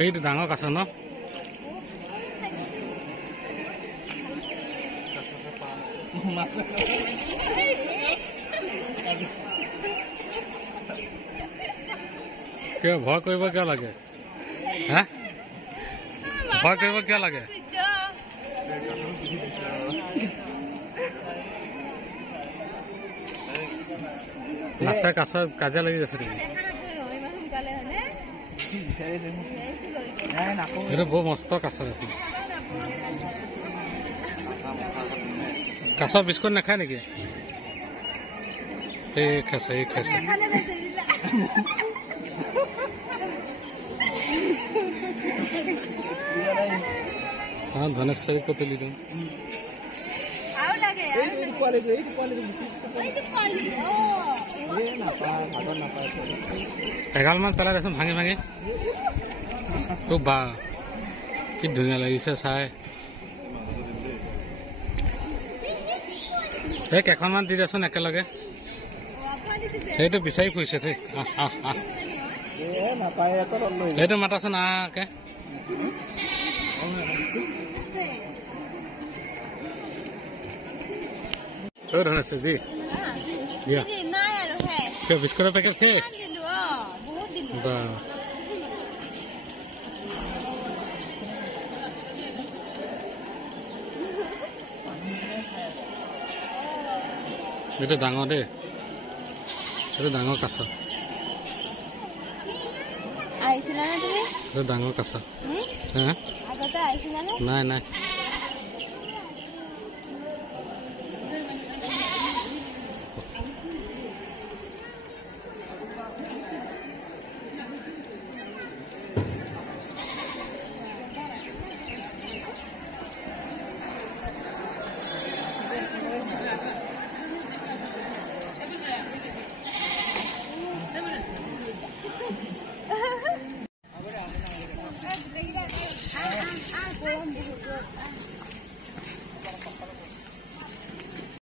এইটো ডাঙৰ কাছ ন কিয় ভয় কৰিব কিয় লাগে হা ভয় কৰিব কিয় লাগে নাচা কাছ কাজিয়া লাগি আছে এটা বৰ মস্ত কাছ আছে কাছ বিস্কুট নাখায় নেকি এই খাইছে ধনেশ্বৰী কতলি দিম এগালমান পেলাই দেচোন ভাঙি ভাঙি খুব বা কি ধুনীয়া লাগিছে চাই এই কেইখনমান দি দেচোন একেলগে সেইটো বিচাৰি ফুৰিছে সেইটো মাতাচোন আকে ধনেশ্বৰী দিয়া বিস্কুটৰ পেকেট শেষ বা এইটো ডাঙৰ দেই এইটো ডাঙৰ কাছ এইটো ডাঙৰ কাছ নাই নাই